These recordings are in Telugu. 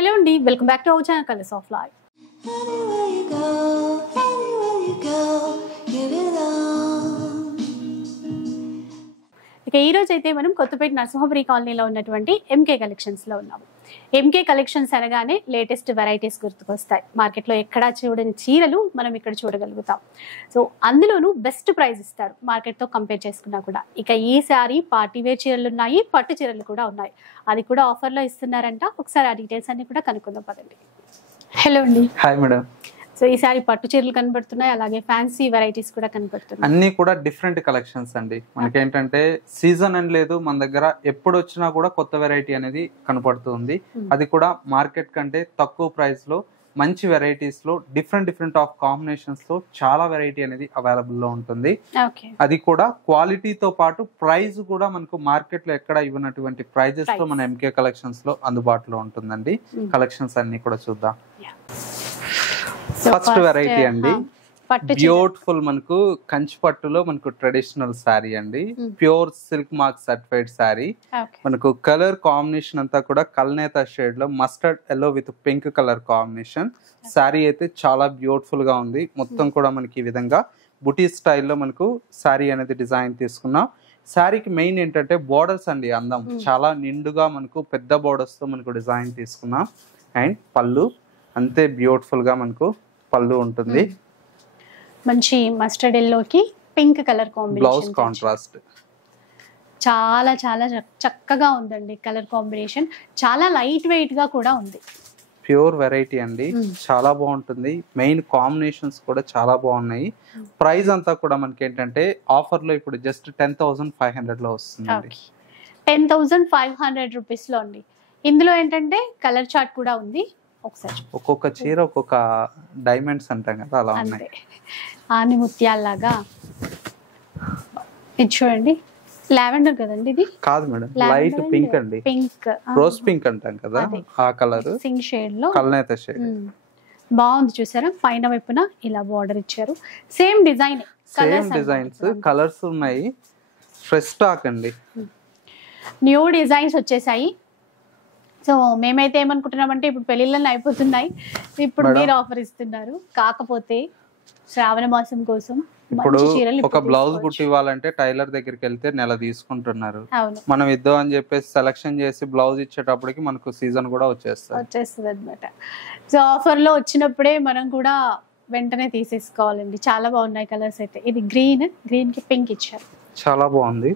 Hello and welcome back to our channel Colors of Life. Anywhere you go, give it all. ఇక ఈ రోజు అయితే మనం కొత్తపేట నరసింహపురి కాలనీలో ఉన్నటువంటి ఎంకే కలెక్షన్స్ లో ఉన్నాము. ఎంకే కలెక్షన్స్ అనగానే లేటెస్ట్ వెరైటీస్ గుర్తుకొస్తాయి. మార్కెట్లో ఎక్కడా చూడని చీరలు మనం ఇక్కడ చూడగలుగుతాం. సో అందులోనూ బెస్ట్ ప్రైస్ ఇస్తారు మార్కెట్తో కంపేర్ చేసుకున్నా కూడా. ఇక ఈసారి పార్టీ వేర్ చీరలు ఉన్నాయి, పట్టు చీరలు కూడా ఉన్నాయి. అది కూడా ఆఫర్లో ఇస్తున్నారంట. ఒకసారి ఆ డీటెయిల్స్ అన్ని కూడా కనుక్కుందాం పదండి. హలో అండి. Hi madam. సో ఈసారి పట్టు చీరలు కనబడుతున్నాయి, అలాగే ఫ్యాన్సీ వెరైటీస్ కూడా కనబడుతున్నాయి. అన్ని కూడా డిఫరెంట్ కలెక్షన్స్ అండి. మనకేంటంటే సీజన్ అని లేదు, మన దగ్గర ఎప్పుడు వచ్చినా కూడా కొత్త వెరైటీ అనేది కనపడుతుంది. అది కూడా మార్కెట్ కంటే తక్కువ ప్రైస్ లో మంచి వెరైటీస్ లో డిఫరెంట్ ఆఫ్ కాంబినేషన్స్ లో చాలా వెరైటీ అనేది అవైలబుల్ లో ఉంటుంది. అది కూడా క్వాలిటీతో పాటు ప్రైస్ కూడా మనకు మార్కెట్ లో ఎక్కడ ఇవ్వనటువంటి ప్రైజెస్ తో మన ఎంకే కలెక్షన్స్ లో అందుబాటులో ఉంటుందండి. కలెక్షన్స్ అన్ని కూడా చూద్దాం. ఫస్ట్ వెరైటీ అండి, బ్యూటిఫుల్ మనకు కంచి పట్టులో మనకు ట్రెడిషనల్ శారీ అండి. Pure silk mark certified sari. మనకు కలర్ కాంబినేషన్ అంతా కూడా కల్నేత షేడ్ లో mustard yellow with pink colour combination. Sari అయితే చాలా బ్యూటిఫుల్ గా ఉంది. మొత్తం కూడా మనకి ఈ విధంగా బుటీ స్టైల్లో మనకు శారీ అనేది డిజైన్ తీసుకున్నాం. శారీకి మెయిన్ ఏంటంటే బోర్డర్స్ అండి, అందం చాలా నిండుగా మనకు పెద్ద బోర్డర్స్ తో మనకు డిజైన్ తీసుకున్నాం. అండ్ పళ్ళు అంతే బ్యూటిఫుల్ గా మనకు పళ్ళు ఉంటుంది. మంచి మస్టర్డ్ ఎల్లోకి pink colour combination, blouse contrast చాలా చాలా చక్కగా ఉందండి. కలర్ కాంబినేషన్ చాలా లైట్ వెయిట్ గా కూడా ఉంది. ప్యూర్ వెరైటీ అండి, చాలా బాగుంటుంది. మెయిన్ కాంబినేషన్స్ కూడా చాలా బాగున్నాయి. ప్రైస్ అంతా కూడా మనకి ఏంటంటే ఆఫర్ లో ఇప్పుడు జస్ట్ 10,500 లో వస్తుంది. 10,500 రూపీస్ లో అండి. ఇందులో ఏంటంటే కలర్ చార్ట్ కూడా ఉంది. ఒకసారి ఒక్కొక్క చీర ఒక్కొక్క డైమండ్స్ అంటాం కదా, అలా ఉన్నాయి. ఆని ముత్యాల్లాగా. ఇది చూడండి, లావెండర్ కదండి. ఇది కాదు మేడం, లైట్ పింక్ అండి. పింక్, రోజ్ పింక్ అంటాం కదా, ఆ కలర్ సింగ్ షేడ్ లో కల్నేత షేడ్. బాగుంది చూసారా. పైన వైపున ఇలా బార్డర్ ఇచ్చారు. Same design, same designs, colours ఉన్నాయి. ఫ్రెష్ స్టాక్ అండి, న్యూ డిజైన్స్ వచ్చేసాయి. సో మేమైతే ఏమనుకుంటున్నామంటే ఇప్పుడు పెళ్లిళ్ళని అయిపోతున్నాయి, ఇప్పుడు మీరు ఆఫర్ ఇస్తున్నారు. కాకపోతే శ్రావణ మాసం కోసం ఇప్పుడు ఒక బ్లౌజ్ కుట్టి ఇవ్వాలంటే టైలర్ దగ్గరికి వెళ్తే నెల తీసుకుంటున్నారు. మనం ఇద్దాం అని చెప్పేసి సెలక్షన్ చేసి బ్లౌజ్ ఇచ్చేటప్పటికి మనకు సీజన్ కూడా వచ్చేస్తుంది అనమాట. సో ఆఫర్ లో వచ్చినప్పుడే మనం కూడా వెంటనే తీసేసుకోవాలండి. చాలా బాగున్నాయి కలర్స్ అయితే. ఇది గ్రీన్ కి పింక్ ఇచ్చారు, చాలా బాగుంది.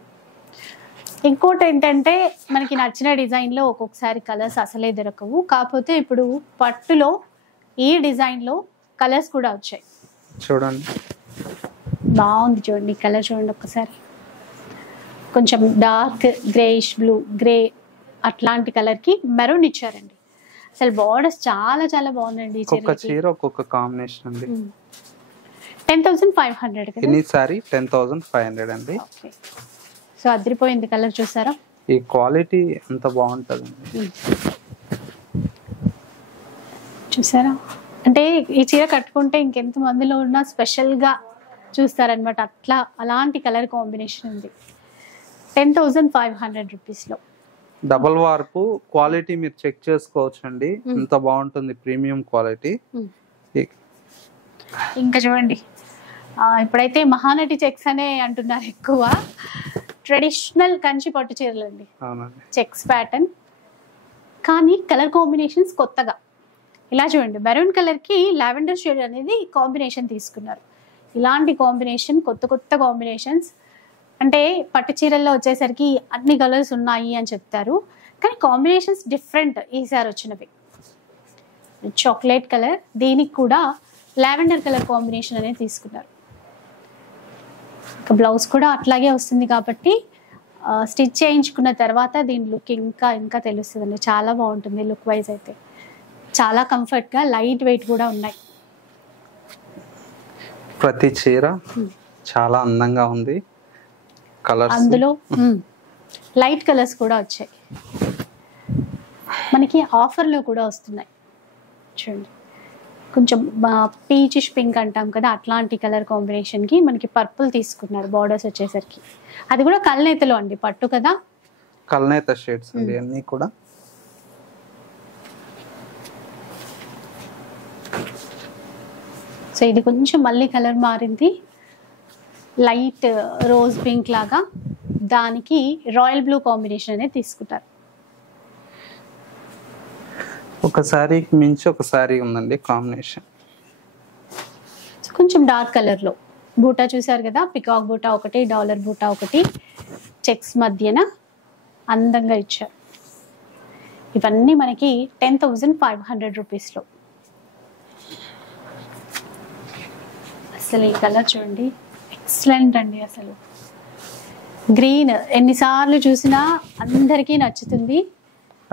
ఇంకోటి ఏంటంటే మనకి నచ్చిన డిజైన్ లో ఒక్కొక్కసారి కలర్స్ అసలే దొరకవు. కాకపోతే ఇప్పుడు పట్టులో ఈ డిజైన్ లో కలర్స్ కూడా వచ్చాయి. చూడండి, బాగుంది చూడండి. కలర్ చూడండి ఒక్కసారి. కొంచెం డార్క్ గ్రేయిష్ బ్లూ, గ్రే అట్లాంటి కలర్ కి మెరూన్ ఇచ్చారండి. అసలు బార్డర్స్ చాలా చాలా బాగుందండి. ఒక్కొక్క చీర ఒక్కొక్క కాంబినేషన్ అండి. 10,500 కదా. ఎనీ సారీ 10,500 అండి. సో అదిరిపోయింది కలర్ చూసారా. ఈ క్వాలిటీ ఎంత బాగుంటుంది చూసారా. అంటే ఈ చీర కట్టుకుంటే ఇంకెంత మందిలో ఉన్నా స్పెషల్ గా చూస్తారనమాట. అట్లా అలాంటి కలర్ కాంబినేషన్ ఉంది. 10,500 రూపీస్ లో డబల్ వార్పు క్వాలిటీ మీరు చెక్ చేసుకోవచ్చు అండి. ఎంత బాగుంటుంది, ప్రీమియం క్వాలిటీ. ఇంకా చూడండి, ఇప్పుడైతే మహానటి చెక్స్ అనే అంటున్నారు ఎక్కువ. ట్రెడిషనల్ కంచి పట్టు చీరలు అండి, చెక్స్ ప్యాటర్న్. కానీ కలర్ కాంబినేషన్స్ కొత్తగా ఇలా చూడండి. మెరూన్ కలర్ కి లావెండర్ షేడ్ అనేది కాంబినేషన్ తీసుకున్నారు. ఇలాంటి కాంబినేషన్, కొత్త కాంబినేషన్స్. అంటే పట్టు చీరల్లో వచ్చేసరికి అన్ని కలర్స్ ఉన్నాయి అని చెప్తారు, కానీ కాంబినేషన్స్ డిఫరెంట్ ఈసారి వచ్చినవి. చాక్లెట్ కలర్, దీనికి కూడా లావెండర్ కలర్ కాంబినేషన్ అనేది తీసుకున్నారు. బ్లౌజ్ కూడా అట్లాగే వస్తుంది కాబట్టి స్టిచ్ చేయించుకున్న తర్వాత దీని లుక్ ఇంకా తెలుస్తుందండి. చాలా బాగుంటుంది లుక్ వైజ్ అయితే. చాలా కంఫర్ట్గా, లైట్ వెయిట్ కూడా ఉన్నాయి. ప్రతి చీర చాలా అందంగా ఉంది. కలర్స్ అందులో లైట్ కలర్స్ కూడా వచ్చాయి. మనకి ఆఫర్లో కూడా వస్తున్నాయి చూడండి. కొంచెం పీచిష్ పింక్ అంటాం కదా, అట్లాంటి కలర్ కాంబినేషన్కి మనకి పర్పుల్ తీసుకున్నారు బార్డర్స్ వచ్చేసరికి. అది కూడా కల్నేతలో అండి, పట్టు కదా, కల్నేత షేడ్స్ అండి అన్నీ కూడా. సో ఇది కొంచెం మళ్ళీ కలర్ మారింది, లైట్ రోజ్ పింక్ లాగా, దానికి రాయల్ బ్లూ కాంబినేషన్ అనేది తీసుకుంటారు. ఒక శారీకి మించి ఒక శారీ ఉందండి కాంబినేషన్. కొంచెం డార్క్ కలర్లో బూటా చూసారు కదా, పికాక్ బూటా ఒకటి, డాలర్ బూటా ఒకటి, చెక్స్ మధ్యన అందంగా ఇచ్చారు. ఇవన్నీ మనకి 10,500 రూపీస్లో. అసలు ఈ కలర్ చూడండి, ఎక్సలెంట్ అండి. అసలు గ్రీన్ ఎన్నిసార్లు చూసినా అందరికీ నచ్చుతుంది.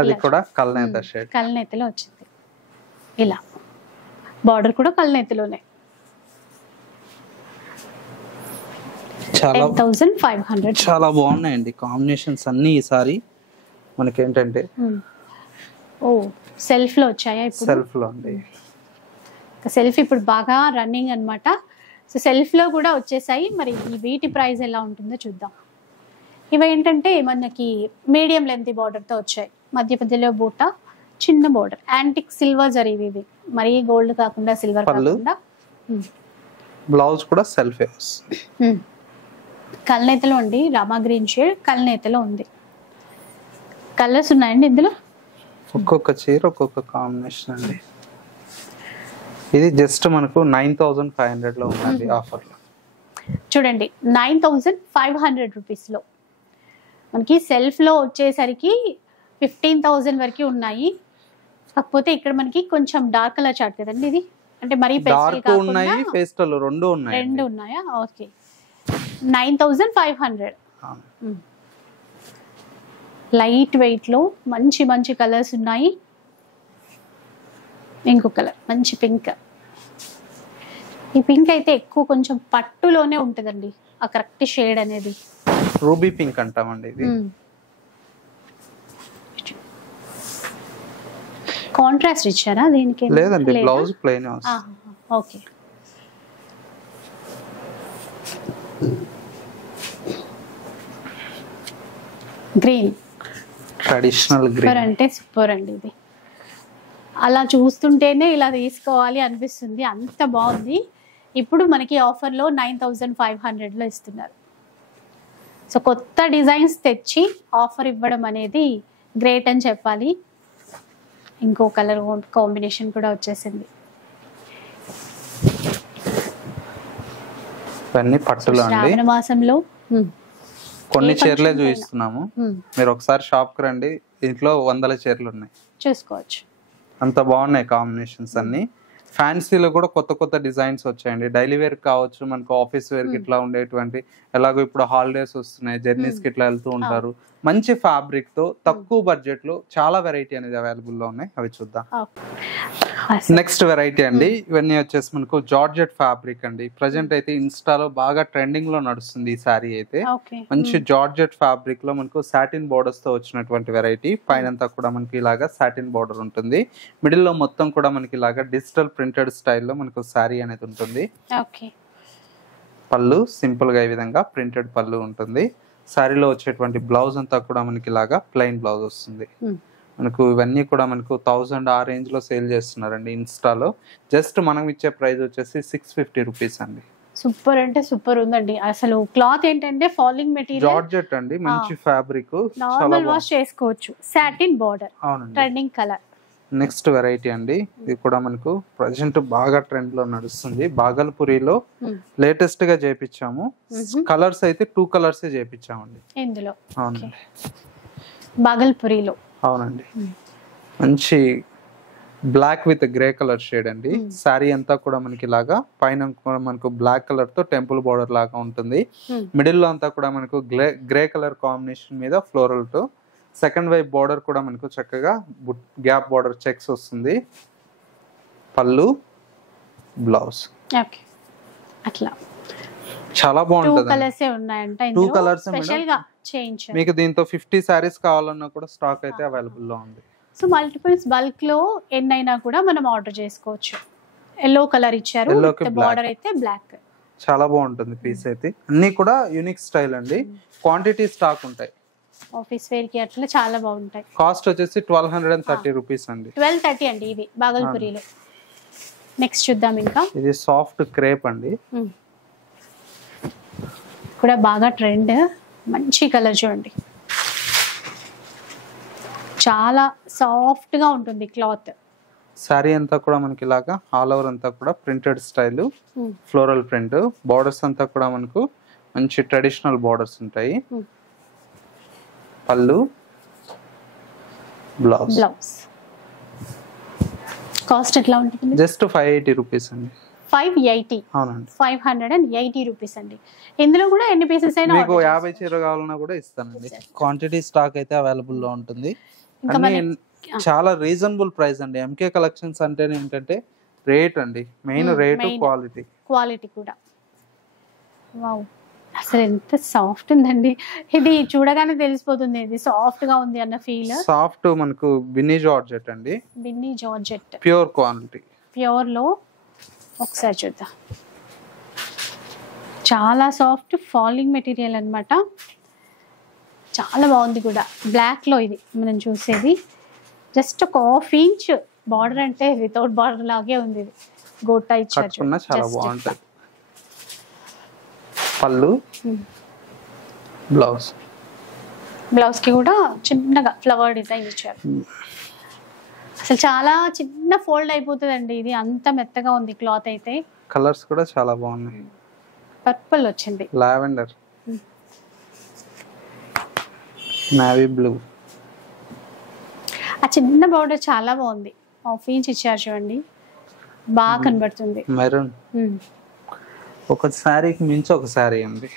అది కూడా కల్నేత షేడ్, కల్నేతలో వచ్చింది. ఇలా బార్డర్ కూడా కల్నేతలోనే. 10,500. చాలా బాగున్నాయండి కాంబినేషన్స్ అన్ని. ఈసారి మనకేంటంటే సెల్ఫ్ లో వచ్చాయా ఇప్పుడు? సెల్ఫ్ లో అండి. సెల్ఫ్ ఇప్పుడు బాగా రన్నింగ్ అన్నమాట. సో సెల్ఫ్ లో కూడా వచ్చేసాయి. మరి ఈ వీటి ప్రైస్ ఎలా ఉంటుందో చూద్దాం. ఇవి ఏంటంటే మనకి మీడియం లెంత్ బార్డర్ తో వచ్చాయి. మధ్య మధ్యలో బూట, చిన్న బార్డర్, యాంటిక్ సిల్వర్ జరివి. ఇవి మరి గోల్డ్ కాకుండా సిల్వర్ కాకుండా. బ్లౌజ్ కూడా సెల్ఫ్. కల్నేతలో అండి, రామా గ్రీన్ షేడ్ కల్నేతలో ఉంది. కలర్స్ ఉన్నాయండి ఇందులో. ఒక్కొక్క చీర ఒక్కొక్క కాంబినేషన్ అండి. ఇది జస్ట్ మనకు 9,500 లో ఉందండి ఆఫర్ లో. చూడండి 9,500 రూపీస్లో మనకి సెల్ఫ్ లో వచ్చేసరికి 15,000 వరకు ఉన్నాయి. కాకపోతే ఇక్కడ మనకి కొంచెం డార్క్ కలర్ చాట్ కదండి ఇది, అంటే మరీ డార్క్ ఉన్నాయి, పేస్టల్ రెండు ఉన్నాయి. రెండు ఉన్నాయా? ఓకే. 9,500. లైట్ వెయిట్ లో మంచి మంచి కలర్స్ ఉన్నాయి. ఇంకో కలర్ మంచి పింక్. ఈ పింక్ అయితే ఎక్కువ కొంచెం పట్టులోనే ఉంటుందండి ఆ కరెక్ట్ షేడ్ అనేది. రూబీ పింక్ అంటామండి ఇది. కాంట్రాస్ట్ ఇచ్చారా దీనికి? లేదండి, blouse plain. Okay. Green, traditional green అంటే సూపర్ అండి. ఇది అలా చూస్తుంటేనే ఇలా తీసుకోవాలి అనిపిస్తుంది, అంత బాగుంది. ఇప్పుడు మనకి ఆఫర్లో 9,500లో ఇస్తున్నారు. సో కొత్త డిజైన్స్ తెచ్చి ఆఫర్ ఇవ్వడం అనేది గ్రేట్ అని చెప్పాలి. ఇంకో కలర్ కాంబినేషన్ కూడా వచ్చేసింది. ఇవన్నీ పట్టులో అండి. శ్రావణ మాసంలో కొన్ని చీరలే చూపిస్తున్నాము. మీరు ఒకసారి షాప్ కి రండి, ఇంట్లో 100 చీరలు ఉన్నాయి, చూసుకోవచ్చు. అంత బాగున్నాయి కాంబినేషన్స్ అన్ని. ఫ్యాన్సీలో కూడా కొత్త కొత్త డిజైన్స్ వచ్చాయండి. డైలీ వేర్ కావచ్చు, మనకు ఆఫీస్ వేర్ కి ఇట్లా ఉండేటువంటి, ఎలాగో ఇప్పుడు హాలిడేస్ వస్తున్నాయి, జర్నీస్ కి ఇట్లా వెళ్తూ ఉంటారు. మంచి ఫ్యాబ్రిక్ తో తక్కువ బడ్జెట్ లో చాలా వెరైటీ అనేది అవైలబుల్ లో ఉన్నాయి. అవి చూద్దాం. నెక్స్ట్ వెరైటీ అండి, ఇవన్నీ వచ్చేసి మనకు జార్జెట్ ఫ్యాబ్రిక్ అండి. ప్రజెంట్ అయితే ఇన్స్టాలో బాగా ట్రెండింగ్ లో నడుస్తుంది ఈ సారీ అయితే. మంచి జార్జెట్ ఫ్యాబ్రిక్ లో మనకు సాటిన్ బోర్డర్స్ తో వచ్చినటువంటి వెరైటీ. పైనంతా కూడా మనకి ఇలాగా సాటిన్ బోర్డర్ ఉంటుంది. మిడిల్ లో మొత్తం కూడా మనకి ఇలాగా డిజిటల్ ప్రింటెడ్ స్టైల్లో మనకు సారీ అనేది ఉంటుంది. పళ్ళు సింపుల్ గా ఈ విధంగా ప్రింటెడ్ పళ్ళు ఉంటుంది. సారీలో వచ్చేటువంటి బ్లౌజ్ అంతా కూడా మనకి ఇలాగా ప్లెయిన్ బ్లౌజ్ వస్తుంది. మనకు ఇవన్నీ కూడా మనకు 1000 ఆ రేంజ్ లో సేల్ చేస్తున్నారండి ఇన్స్టాలో. జస్ట్ మనం ఇచ్చే ప్రైస్ వచ్చేసి 650 రూపీస్ అండి. సూపర్ అంటే సూపర్ ఉందండి. అసలు క్లాత్ ఏంటంటే ఫాలింగ్ మెటీరియల్, జార్జెట్ అండి, మంచి ఫ్యాబ్రిక్, నార్మల్ వాష్ చేసుకోవచ్చు. Satin border, trending colour. Next variety అండి, ఇది కూడా మనకు ప్రజెంట్ బాగా ట్రెండ్ లో నడుస్తుంది. బాగల్పూరిలో లేటెస్ట్ గా చేపించాము. కలర్స్ అయితే 2 కలర్స్ చేపించామండి ఇందులో. అవునండి, బాగల్పూరిలో. అవునండి, మంచి black with grey colour shade అండి. శారీ అంతా కూడా మనకి ఇలాగా పైన మనకు బ్లాక్ కలర్ తో టెంపుల్ బోర్డర్ లాగా ఉంటుంది. మిడిల్ లో అంతా కూడా మనకు గ్రే కలర్ కాంబినేషన్ మీద ఫ్లోరల్ తో. సెకండ్ వైపు బోర్డర్ కూడా మనకు చక్కగా గ్యాప్ బోర్డర్ చెక్స్ వస్తుంది. పళ్ళు, బ్లౌజ్ అట్లా చాలా బాగుంటుంది. 2 కలర్స్ స్పెషల్ గా చేయించారు. మీకు దీంతో 50 సారీస్ కావాలన్నా కూడా స్టాక్ అయితే అవైలబుల్ లో ఉంది. సో మల్టిపుల్స్ బల్క్ లో ఎన్నైనా కూడా మనం ఆర్డర్ చేసుకోవచ్చు. ఎల్లో కలర్ ఇచ్చారు, బోర్డర్ అయితే బ్లాక్. చాలా బాగుంటుంది పీస్ అయితే. అన్ని కూడా యూనిక్ స్టైల్ అండి. క్వాంటిటీ స్టాక్ ఉంటాయి. ఆఫీస్ వేర్ కి అట్లా చాలా బాగుంటాయి. కాస్ట్ వచ్చేసి 1230 రూపీస్ అండి. 1230 అండి. ఇవి బాగల్పూరిలో నెక్స్ట్ చూద్దాం ఇంకా. ఇది సాఫ్ట్ క్రేప్ అండి. కూడా బాగా ట్రెండ్. మంచి కలర్ చూడండి, చాలా సాఫ్ట్ గా ఉంటుంది క్లాత్. సారీ అంతా కూడా మనకి ఇలాగా ఆల్ ఓవర్ అంతా కూడా printed style, floral print. Borders అంతా కూడా మనకు మంచి ట్రెడిషనల్ బార్డర్స్ ఉంటాయి. పళ్ళు, బ్లౌజ్. కాస్ట్ ఎట్లా ఉంటుంది? జస్ట్ 580 రూపీస్ అండి. 580. అవునండి, 580 రూపీస్ అండి. ఇందులో కూడా ఎన్ని పీసెస్ అయినా మీకు 50 చీర కావాలన్నా కూడా ఇస్తానండి. క్వాంటిటీ స్టాక్ అయితే అవైలబుల్ లో ఉంటుంది. చాలా రీజనబుల్ ప్రైస్ అండి. ఎంకే కలెక్షన్స్ అంటేనే ఏంటంటే రేట్ అండి, మెయిన్ రేట్, క్వాలిటీ కూడా. వావ్, అసలు ఎంత సాఫ్ట్ ఉందండి. ఇది చూడగానే తెలిసిపోతుంది ఇది సాఫ్ట్ గా ఉంది అన్న ఫీల్. సాఫ్ట్ మనకు బిన్నీ జార్జెట్ అండి. Binny georgette pure quality. Pure లో ఒకసారి చూద్దాం. చాలా సాఫ్ట్ ఫాలింగ్ మెటీరియల్ అన్నమాట. చాలా బాగుంది కూడా. బ్లాక్ లో ఇది మనం చూసేది. జస్ట్ ఒక 1/2 ఇంచ్ బార్డర్, అంటే వితౌట్ బార్డర్ లాగే ఉంది. ఇది గోటా ఇచ్చారు, చాలా బాగుంటది. పళ్ళు, బ్లౌజ్. బ్లౌజ్ కి కూడా చిన్నగా ఫ్లవర్ డిజైన్ ఇచ్చారు. అసలు చాలా చిన్న ఫోల్డ్ అయిపోతుందండి. ఇది అంత మెత్తగా ఉంది క్లాత్ అయితే. కలర్స్ కూడా చాలా బాగున్నాయి. పర్పుల్ వచ్చింది, లావెండర్, నావీ బ్లూ. ఆ చిన్న బార్డర్ చాలా బాగుంది. 1/2 ఇంచ్ ఇచ్చారు చూడండి, బాగా కనబడుతుంది. మెరూన్. ఒక శారీకి మించి ఒక శారీ ఉంది.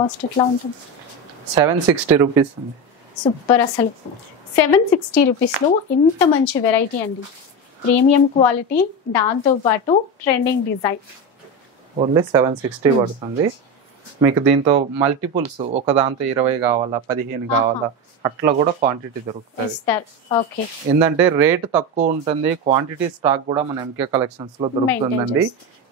కాస్ట్ ఎట్లా ఉంటుంది? 760 రూపీస్ అండి. సూపర్. అసలు 760 రూపీస్ లో ఇంత మంచి వెరైటీ అండి. ప్రీమియం క్వాలిటీ, దాంతో పాటు ట్రెండింగ్ డిజైన్. ఓన్లీ 760 పడుతుంది. మీకు దీంతో మల్టిపుల్స్, ఒక దాంతో 20 కావాలా, 15 కావాలా, అట్లా కూడా క్వాంటిటీ దొరుకుతుంది. ఏంటంటే రేట్ తక్కువ ఉంటుంది, క్వాంటిటీ స్టాక్ కూడా మన ఎంకే కలెక్షన్స్ లో దొరుకుతుందండి.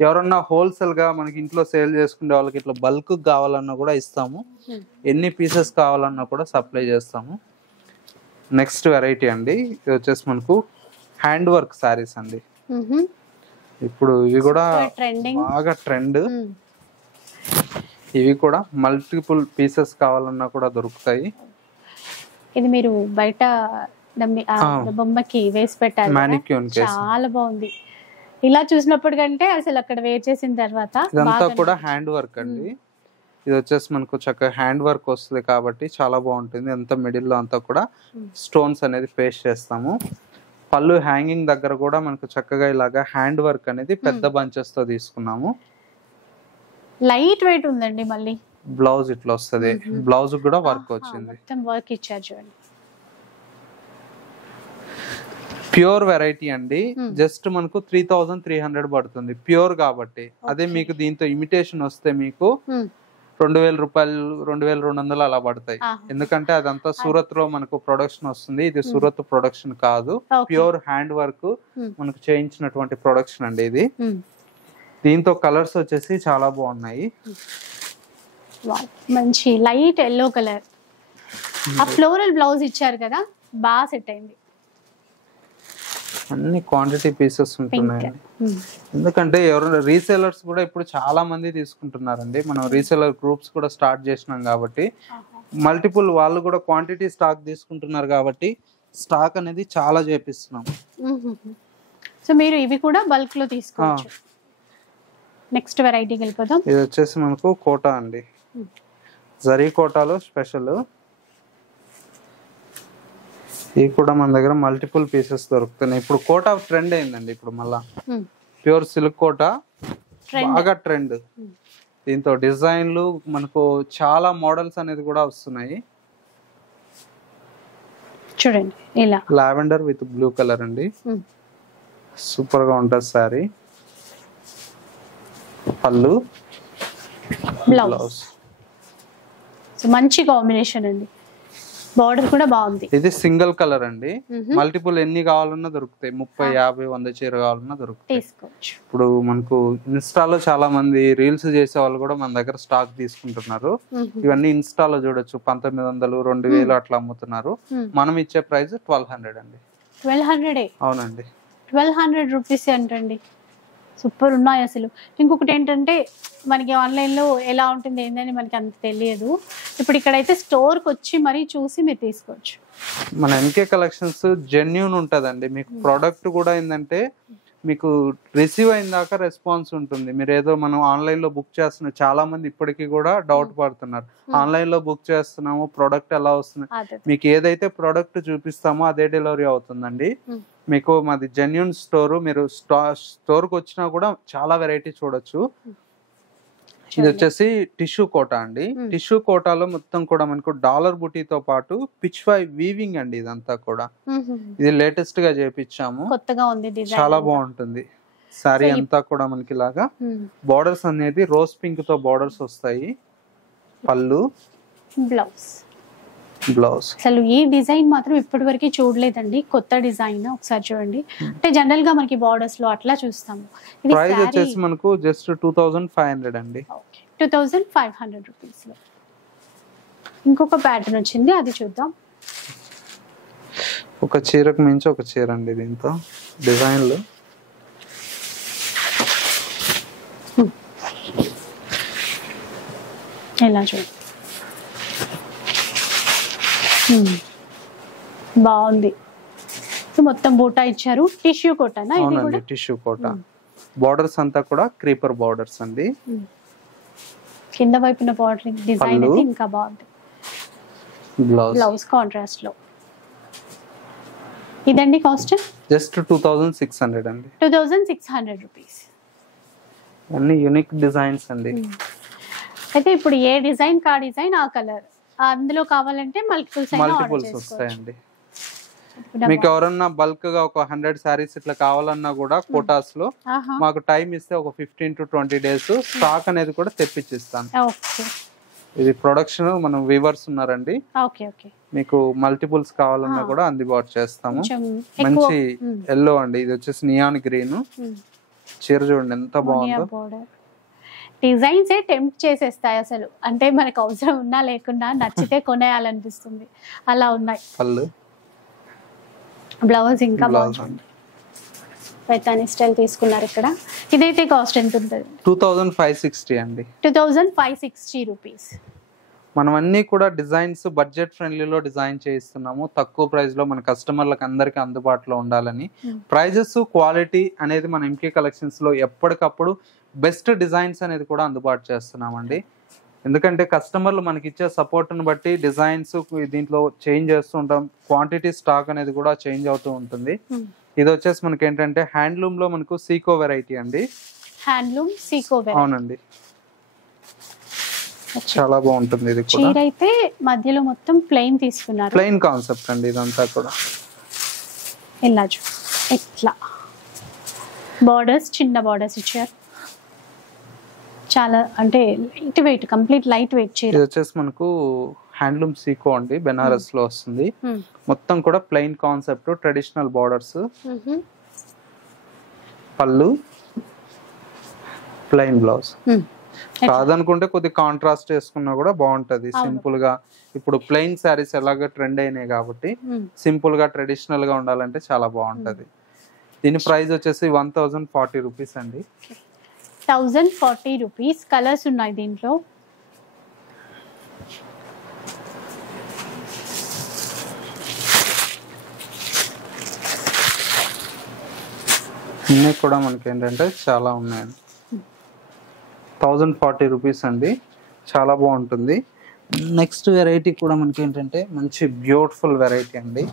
ఎవరన్నా హోల్సేల్ గా మనకి ఇంట్లో సేల్ చేసుకునే వాళ్ళకి ఇట్లా బల్క్ కావాలన్నా కూడా ఇస్తాము. ఎన్ని పీసెస్ కావాలన్నా కూడా సప్లై చేస్తాము. నెక్స్ట్ వెరైటీ అండి, ఇది వచ్చేసి మనకు హ్యాండ్ వర్క్ సారీస్ అండి. ఇప్పుడు ఇవి కూడా బాగా ట్రెండ్. ఇవి కూడా మల్టిపుల్ పీసెస్ కావాలన్నా కూడా దొరుకుతాయి. ఇది మీరు బయట బొమ్మకి వేసి పెట్టారు, చాలా బాగుంది. ఇలా చూసినప్పుడు కంటే అసలు అక్కడ వేర్ చేసిన తర్వాత ఇదంతా కూడా హ్యాండ్ వర్క్ అండి. ఇది వచ్చేసి మనకు చక్కగా హ్యాండ్ వర్క్ వస్తుంది కాబట్టి చాలా బాగుంటుంది. అంత మిడిల్ లో అంతా కూడా స్టోన్స్ అనేది పేస్ట్ చేస్తాము. పళ్ళు హ్యాంగింగ్ దగ్గర కూడా మనకు చక్కగా ఇలాగా హ్యాండ్ వర్క్ అనేది పెద్ద బంచెస్ తో తీసుకున్నాము. లైట్ వెయిట్ ఉందండి. మళ్ళీ బ్లౌజ్ ఇట్లా వస్తుంది. బ్లౌజ్ కూడా వర్క్ వచ్చింది, మొత్తం వర్క్ ఇచ్చారు చూడండి. ప్యూర్ వెరైటీ అండి. జస్ట్ మనకు 3300 పడుతుంది ప్యూర్ కాబట్టి. అదే మీకు దీంతో ఇమిటేషన్ వస్తే మీకు 2000 రూపాయలు, 2200 అలా పడతాయి. ఎందుకంటే అదంతా సూరత్ లో మనకు ప్రొడక్షన్ వస్తుంది. ఇది సూరత్ ప్రొడక్షన్ కాదు, ప్యూర్ హ్యాండ్ వర్క్ మనకు చేయించినటువంటి ప్రొడక్షన్ అండి ఇది. దీంతో కలర్స్ వచ్చేసి చాలా బాగున్నాయి. మంచి లైట్ ఎల్లో కలర్. ఆ ఫ్లోరల్ బ్లౌజ్ ఇచ్చారు కదా, బాగా సెట్ అయింది. అన్ని క్వాంటిటీ పీసెస్ ఉంటున్నాయి. ఎందుకంటే ఎవరు రీసేలర్స్ కూడా ఇప్పుడు చాలా మంది తీసుకుంటున్నారండి. మనం రీసేలర్ గ్రూప్స్ కూడా స్టార్ట్ చేసినాం కాబట్టి మల్టిపుల్ వాళ్ళు కూడా క్వాంటిటీ స్టాక్ తీసుకుంటున్నారు కాబట్టి స్టాక్ అనేది చాలా చేపిస్తున్నాం. సో మీరు ఇవి కూడా బల్క్ లో తీసుకోవచ్చు. నెక్స్ట్ వెరైటీకి వెళ్ళిపోదాం. ఇది వచ్చేసి మనకు కోటా అండి. జరీ కోటాలో స్పెషల్. ఇవి కూడా మన దగ్గర మల్టిపుల్ పీసెస్ దొరుకుతున్నాయి. ఇప్పుడు కోటా ట్రెండ్ అయిందండి. ఇప్పుడు మళ్ళా ప్యూర్ సిల్క్ కోటా బాగా ట్రెండ్. దీంతో డిజైన్లు మనకు చాలా మోడల్స్ అనేది కూడా వస్తున్నాయి. చూడండి, ఇలా లావెండర్ విత్ బ్లూ కలర్ అండి. సూపర్ గా ఉంటుంది సారీ. పళ్ళు, బ్లౌజ్. మంచి కాంబినేషన్ అండి. బార్డర్ కూడా బాగుంది. ఇది సింగిల్ కలర్ అండి. మల్టిపుల్ ఎన్ని కావాలన్నా దొరుకుతాయి. 30, 50, 100 చీర కావాలన్నా దొరుకుతాయి. ఇప్పుడు మనకు ఇన్స్టాలో చాలా మంది రీల్స్ చేసే వాళ్ళు కూడా మన దగ్గర స్టాక్ తీసుకుంటున్నారు. ఇవన్నీ ఇన్స్టాలో చూడొచ్చు. 1900, 2000 అట్లా అమ్ముతున్నారు. మనం ఇచ్చే ప్రైస్ 1200 అండి. 1200. అవునండి. 1200 రూపీస్ అంటండి. సూపర్ ఉన్నాయి అసలు. ఇంకొకటి ఏంటంటే మనకి ఆన్లైన్లో ఎలా ఉంటుంది ఏంటని మనకి అంత తెలియదు. ఇప్పుడు ఇక్కడైతే స్టోర్కి వచ్చి మరీ చూసి మీరు తీసుకోవచ్చు. మన ఎంకే కలెక్షన్స్ జెన్యూన్ ఉంటుందండి. మీకు ప్రోడక్ట్ కూడా ఏంటంటే మీకు రిసీవ్ అయిన దాకా రెస్పాన్స్ ఉంటుంది. మీరు ఏదో మనం ఆన్లైన్ లో బుక్ చేస్తున్నాం, చాలా మంది ఇప్పటికీ కూడా డౌట్ పడుతున్నారు. ఆన్లైన్ లో బుక్ చేస్తున్నాము, ప్రోడక్ట్ ఎలా వస్తుంది. మీకు ఏదైతే ప్రోడక్ట్ చూపిస్తామో అదే డెలివరీ అవుతుందండి. మీకు మాది జెన్యూన్ స్టోర్. మీరు స్టోర్ కి వచ్చినా కూడా చాలా వెరైటీ చూడొచ్చు. ఇది వచ్చేసి టిష్యూ కోటా అండి. టిష్యూ కోటాలో మొత్తం కూడా మనకు డాలర్ బుటీతో పాటు పిచ్ వై వీవింగ్ అండి. ఇదంతా కూడా ఇది లేటెస్ట్ గా చేపించాము, కొత్తగా ఉంది, చాలా బాగుంటుంది. సారీ అంతా కూడా మనకి ఇలాగా బోర్డర్స్ అనేది రోజ్ పింక్ తో బోర్డర్స్ వస్తాయి. పళ్ళు, బ్లౌజ్. అసలు ఈ డిజైన్ మాత్రం ఇప్పటి వరకు చూడలేదండి, కొత్త డిజైన్. ఒకసారి చూడండి. అంటే జనరల్ గా మనకి బార్డర్స్ లో అట్లా చూస్తాము. ప్రైస్ వచ్చేసి మనకు జస్ట్ 2500 అండి. 2500 రూపీస్ లో ఇంకొక ప్యాటర్న్ వచ్చింది, అది చూద్దాం. ఒక చీరకు మించి ఒక చీర అండి దీంతో డిజైన్లు. ఎలా చూడండి, బాగుంది. మొత్తం బూటా ఇచ్చారు. టిష్యూ కోటానా? అవునండి, టిష్యూ కోటా. బోర్డర్స్ అంతా కూడా క్రీపర్ బోర్డర్స్ అండి. కింద వైపున బార్డర్ డిజైన్ అయితే ఇంకా బాగుంది. బ్లౌజ్ కాంట్రాస్ట్ లో. ఇదండి కాస్ట్ జస్ట్ 2600 అండి. 2600 రూపీస్. అన్ని యూనిక్ డిజైన్స్ అండి. అయితే ఇప్పుడు ఏ డిజైన్ కా డిజైన్ ఆ కలర్ అందులో కావాలంటే మల్టిపుల్స్ వస్తాయండి. మీకు ఎవరన్నా బల్క్ గా ఒక 100 సారీస్ ఇట్లా కావాలన్నా కూడా కోటాస్ లో మాకు టైం ఇస్తే ఒక 15 to 20 days స్టాక్ అనేది కూడా తెప్పించిస్తాను. ఇది ప్రొడక్షన్ మనం వీవర్స్ ఉన్నారండి. మీకు మల్టిపుల్స్ కావాలన్నా కూడా అందుబాటు చేస్తాము. మంచి ఎల్లో అండి. ఇది వచ్చేసి నియాన్ గ్రీన్. చీర చూడండి ఎంత బాగుందో. డిజైన్స్ టెంప్ట్ చేసేస్తాయి అసలు. అంటే మనకు అవసరం ఉన్నా లేకున్నా నచ్చితే కొనేయాలనిపిస్తుంది, అలా ఉన్నాయి. పళ్ళు, బ్లౌజ్ ఇంకా బాగుంది. పైతాని స్టైల్ తీసుకున్నారు ఇక్కడ. ఇదైతే కాస్ట్ ఎంత ఉంటుంది? 2560 అండి. 2560 రూపీస్. మనం అన్ని కూడా డిజైన్స్ బడ్జెట్ ఫ్రెండ్లీలో డిజైన్ చేయిస్తున్నాము. తక్కువ ప్రైస్ లో మన కస్టమర్లకు అందరికీ అందుబాటులో ఉండాలని. ప్రైజెస్, క్వాలిటీ అనేది మన ఎంకే కలెక్షన్స్ లో ఎప్పటికప్పుడు బెస్ట్ డిజైన్స్ అనేది కూడా అందుబాటు చేస్తున్నామండి. ఎందుకంటే కస్టమర్లు మనకి ఇచ్చే సపోర్ట్ని బట్టి డిజైన్స్ దీంట్లో చేంజ్ చేస్తూ ఉంటాం. క్వాంటిటీ స్టాక్ అనేది కూడా చేంజ్ అవుతూ ఉంటుంది. ఇది వచ్చేసి మనకి ఏంటంటే హ్యాండ్లూమ్ లో మనకు సీకో వెరైటీ అండి. హ్యాండ్లూమ్ సీకో వెరైటీ. అవునండి, చాలా బాగుంటుంది. ఇది కూడా చీర అయితే మధ్యలో మొత్తం ప్లెయిన్ తీసుకున్నారు. ప్లెయిన్ కాన్సెప్ట్ అండి ఇదంతా కూడా. ఇలా ఇట్లా బార్డర్స్, చిన్న బార్డర్స్ ఇచ్చారు. చాలా అంటే light weight, complete light weight చీర. ఇది వచ్చేసి మనకు హ్యాండ్లూమ్ సీకో అండి, బెనారస్ లో వస్తుంది. మొత్తం కూడా ప్లెయిన్ కాన్సెప్ట్, ట్రెడిషనల్ బార్డర్స్. పళ్ళు, ప్లెయిన్ బ్లౌజ్. కాదనుకుంటే కొద్ది కాంట్రాస్ట్ వేసుకున్నా కూడా బాగుంటది. సింపుల్ గా ఇప్పుడు ప్లెయిన్ శారీస్ ఎలాగో ట్రెండ్ అయినాయి కాబట్టి సింపుల్ గా ట్రెడిషనల్ గా ఉండాలంటే చాలా బాగుంటది. దీని ప్రైస్ వచ్చేసి 1040 రూపీస్ అండి. 1040 రూపీస్. కలర్స్ ఉన్నాయి దీంట్లో. ఇన్ని కూడా మనకి ఏంటంటే చాలా ఉన్నాయండి. 1040 రూపీస్ అండి, చాలా బాగుంటుంది. నెక్స్ట్ వెరైటీ కూడా మనకి ఏంటంటే మంచి బ్యూటిఫుల్ వెరైటీ అండి.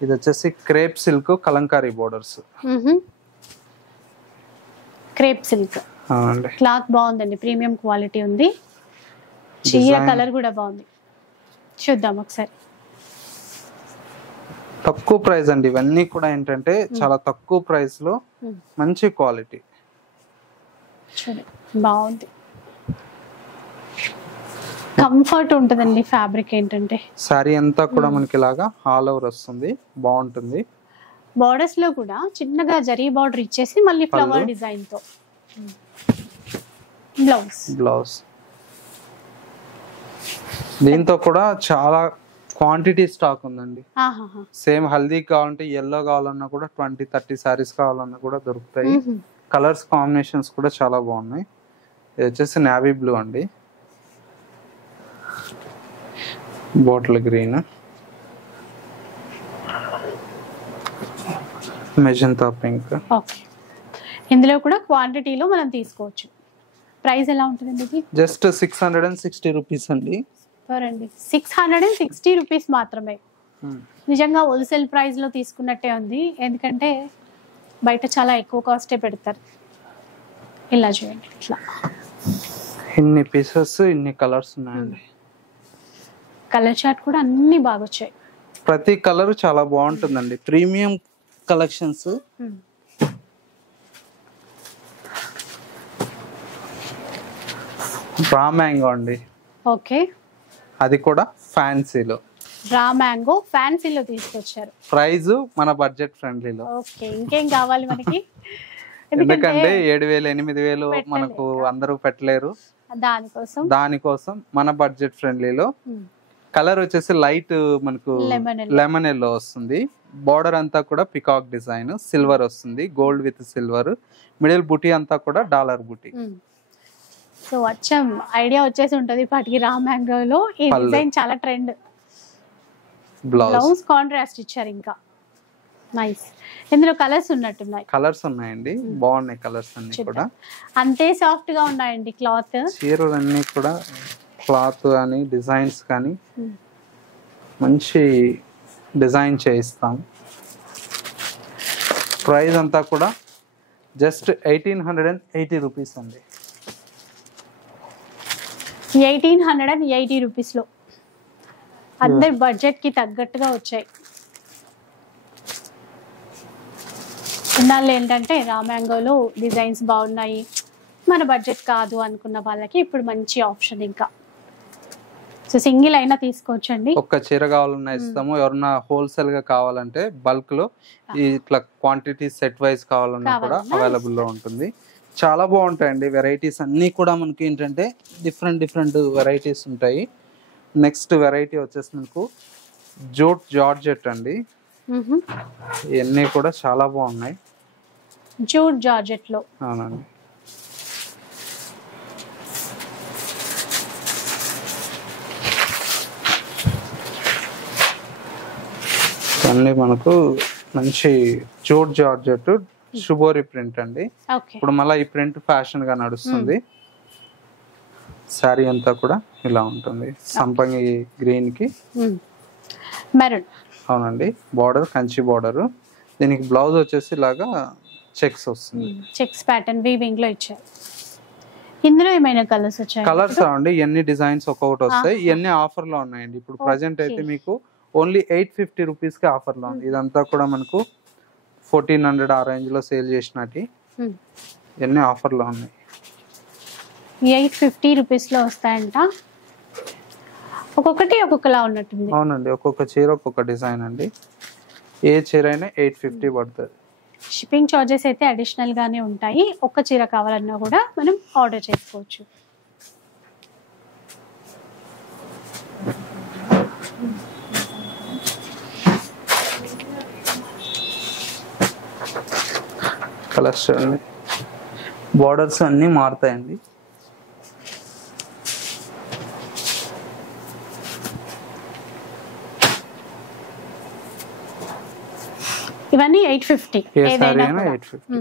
ఇది వచ్చేసి crepe silk Kalamkari borders. Crepe silk cloth బాగుందండి, ప్రీమియం క్వాలిటీ ఉంది. చీర కలర్ కూడా బాగుంది. చూద్దాం ఒకసారి. తక్కువ ప్రైస్ అండి ఇవన్నీ కూడా ఏంటంటే చాలా తక్కువ ప్రైస్ లో మంచి క్వాలిటీ. బాగుంది, కంఫర్ట్ ఉంటుందండి. ఫ్యాబ్రిక్ ఏంటంటే సారీ అంతా కూడా మనకి ఇలాగా ఆల్ ఓవర్ వస్తుంది, బాగుంటుంది. బోర్డర్స్ లో కూడా చిన్నగా జరీ బార్డర్ ఇచ్చేసి మళ్ళీ ఫ్లవర్ డిజైన్ తో. బ్లౌజ్ దీంతో కూడా చాలా క్వాంటిటీ స్టాక్ ఉందండి. ఆహాహా. సేమ్ హల్దీ కావాలంటే ఎల్లో కావాలన్నా కూడా 20-30 సారీస్ కావాలన్నా కూడా దొరుకుతాయి. కలర్స్ కాంబినేషన్స్ కూడా చాలా బాగున్నాయి. ఇది వచ్చేసి నావీ బ్లూ అండి, bottle green, magenta pink. Okay, ఇందులో కూడా క్వాంటిటీలో మనం తీసుకోవచ్చు. ప్రైస్ ఎలా ఉంటుందండి ఇది? జస్ట్ 660 రూపీస్ అండి. అండి 660 రూపీస్ మాత్రమే. నిజంగా హోల్సేల్ ప్రైస్ లో తీసుకున్నట్టే ఉంది, ఎందుకంటే బయట చాలా ఎక్కువ కాస్టే పెడతారు. ఇలా చూడండి, ఇట్లా ఇన్ని పీసెస్, ఇన్ని కలర్స్ ఉన్నాయండి. కలర్ చార్ట్ కూడా అన్ని బాగా వచ్చాయి. ప్రతి కలర్ చాలా బాగుంటుందండి, ప్రీమియం కలెక్షన్స్. రా మ్యాంగో అండి. ఓకే, అది కూడా ఫ్యాన్సీలో. రా మ్యాంగో ఫ్యాన్సీలో తీసుకొచ్చారు. ప్రైస్ మన బడ్జెట్ ఫ్రెండ్లీలో. ఓకే, ఇంకేం కావాలి మనకి? ఎందుకంటే 7,000-8,000 మనకు అందరూ పెట్టలేరు. దానికోసం మన బడ్జెట్ ఫ్రెండ్లీలో. కలర్ వచ్చేసి లైట్ మనకు లెమన్ ఎల్లో వస్తుంది. బార్డర్ అంతా కూడా పికాక్ డిజైన్, సిల్వర్ వస్తుంది, గోల్డ్ విత్ సిల్వర్. మిడిల్ బుటీ అంతా కూడా డాలర్ బుటీ. సో అచ్చం ఐడియా వచ్చేసి ఉంటది పాటికి. రా మ్యాంగోలో ఈ డిజైన్ చాలా ట్రెండ్. బ్లౌజ్ కాంట్రాస్ట్ ఇచ్చారు. ఇంకా నైస్. ఇందులో కలర్స్ ఉన్నట్టున్నాయి. కలర్స్ ఉన్నాయండి, బాగున్నాయి కలర్స్ అన్ని కూడా. అంతే సాఫ్ట్ గా ఉన్నాయండి క్లాత్. చీరలు అన్ని కూడా క్లాత్ కానీ డిజైన్స్ కానీ మంచి డిజైన్ చేయిస్తాం. ప్రైస్ అంతా కూడా జస్ట్ 1880 రూపీస్ అండి. 1880 రూపీస్ లో అందరి బడ్జెట్ కి తగ్గట్టుగా వచ్చాయి. ఇన్నాళ్ళు ఏంటంటే రా మ్యాంగోలో డిజైన్స్ బాగున్నాయి, మన బడ్జెట్ కాదు అనుకున్న వాళ్ళకి ఇప్పుడు మంచి ఆప్షన్. ఇంకా సో సింగిల్ అయినా తీసుకోవచ్చండి. ఒక్క చీర కావాలన్నా ఇస్తాము. ఎవరన్నా హోల్సేల్ గా కావాలంటే బల్క్ లో ఇట్లా క్వాంటిటీ సెట్ వైజ్ కావాలన్నా కూడా అవైలబుల్ లో ఉంటుంది. చాలా బాగుంటాయండి వెరైటీస్ అన్ని కూడా. మనకి ఏంటంటే డిఫరెంట్ వెరైటీస్ ఉంటాయి. నెక్స్ట్ వెరైటీ వచ్చేసి మనకు జూట్ జార్జెట్ అండి. ఇవన్నీ కూడా చాలా బాగున్నాయి. జూట్ జార్జెట్ లో. అవునండి. అన్ని మనకు మంచి జూట్ జార్జెట్ షుబోరి ప్రింట్ అండి. ఇప్పుడు మళ్ళీ ఈ ప్రింట్ ఫ్యాషన్ గా నడుస్తుంది. శారీ అంతా కూడా ఇలా ఉంటుంది. సంపంగి గ్రీన్ కి మెరూన్. అవునండి, బార్డర్ కంచి బార్డర్. దీనికి బ్లౌజ్ వచ్చేసి ఇలాగా చెక్స్ వస్తుంది. చెక్స్ ప్యాటర్న్ వీవింగ్ లో ఇచ్చారు. ఇందులో ఏమైనా కలర్స్ వచ్చాయి? కలర్స్ అండి ఎన్ని డిజైన్స్ ఒక్కొక్కటి వస్తాయి. ఇవన్నీ ఆఫర్ లో ఉన్నాయండి. ఇప్పుడు ప్రెసెంట్ అయితే మీకు ఓన్లీ 850 రూపీస్ కి ఆఫర్ లో ఉంది. ఇదంతా కూడా మనకు 1400 ఆ రేంజ్ లో సేల్ చేసినట్టు ఇవన్నీ ఆఫర్ లో ఉన్నాయి. 850 రూపీస్ లో వస్తాయంట. ఒక్కొక్కటి ఒక్కొక్కలా ఉన్నట్టుంది. అవునండి, ఒక్కొక్క చీర ఒక్కొక్క డిజైన్ అండి. ఏ చీర అయినా 850 పడుతుంది. షిప్పింగ్ చార్జెస్ అయితే అడిషనల్ గానే ఉంటాయి. ఒక్క చీర కావాలన్నా కూడా మనం ఆర్డర్ చేసుకోవచ్చు. కలర్స్ అండి, బార్డర్స్ అన్ని మారుతాయండి. ఇవన్నీ 850. ఏదైనా 850.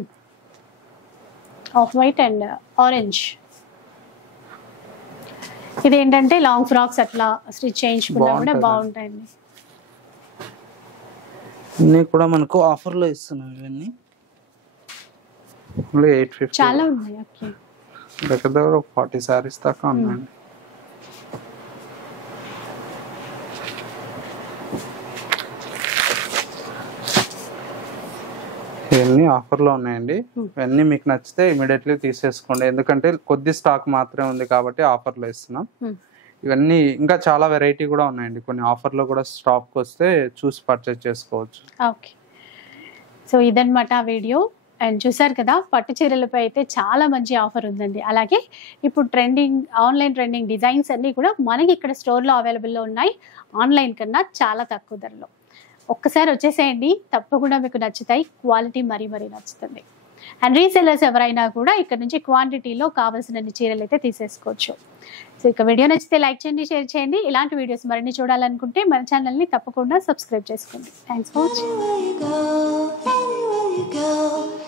Off white and orange. ఇది ఏంటంటే లాంగ్ ఫ్రాక్స్ అట్లా స్టిచ్ చేయించుకున్నా కూడా బాగుంటాయండి. ఇన్ని కూడా మనకు ఆఫర్ లో ఇస్తున్నాం. ఇవన్నీ 850. చాలా ఉన్నాయి. ఓకే, దగ్గర 40 సారీస్ దాకా ఉన్నాయండి. ఇవన్నీ ఆఫర్ లో ఉన్నాయండి. ఇవన్నీ మీకు నచ్చితే ఇమీడియట్లీ తీసేసుకోండి. ఎందుకంటే కొద్ది స్టాక్ మాత్రమే ఉంది కాబట్టి ఆఫర్ లో ఇస్తున్నాం. ఇవన్నీ ఇంకా చాలా వెరైటీ కూడా ఉన్నాయండి. కొన్ని ఆఫర్ లో కూడా స్టాక్ వస్తే చూసి పర్చేస్ చేసుకోవచ్చు. ఓకే, సో ఇదన్నమాట వీడియో. అండ్ చూసారు కదా, పట్టు చీరలపై అయితే చాలా మంచి ఆఫర్ ఉందండి. అలాగే ఇప్పుడు ఆన్లైన్ ట్రెండింగ్ డిజైన్స్ అన్నీ కూడా మనకి ఇక్కడ స్టోర్లో అవైలబుల్లో ఉన్నాయి. ఆన్లైన్ కన్నా చాలా తక్కువ ధరలో. ఒక్కసారి వచ్చేసేయండి, తప్పకుండా మీకు నచ్చుతాయి. క్వాలిటీ మరీ నచ్చుతుంది. అండ్ రీసెల్లర్స్ ఎవరైనా కూడా ఇక్కడ నుంచి క్వాంటిటీలో కావాల్సిన చీరలు అయితే తీసేసుకోవచ్చు. సో ఇక వీడియో నచ్చితే లైక్ చేయండి, షేర్ చేయండి. ఇలాంటి వీడియోస్ మరిన్ని చూడాలనుకుంటే మన ఛానల్ని తప్పకుండా సబ్స్క్రైబ్ చేసుకోండి. Thanks for watching. Anywhere you go,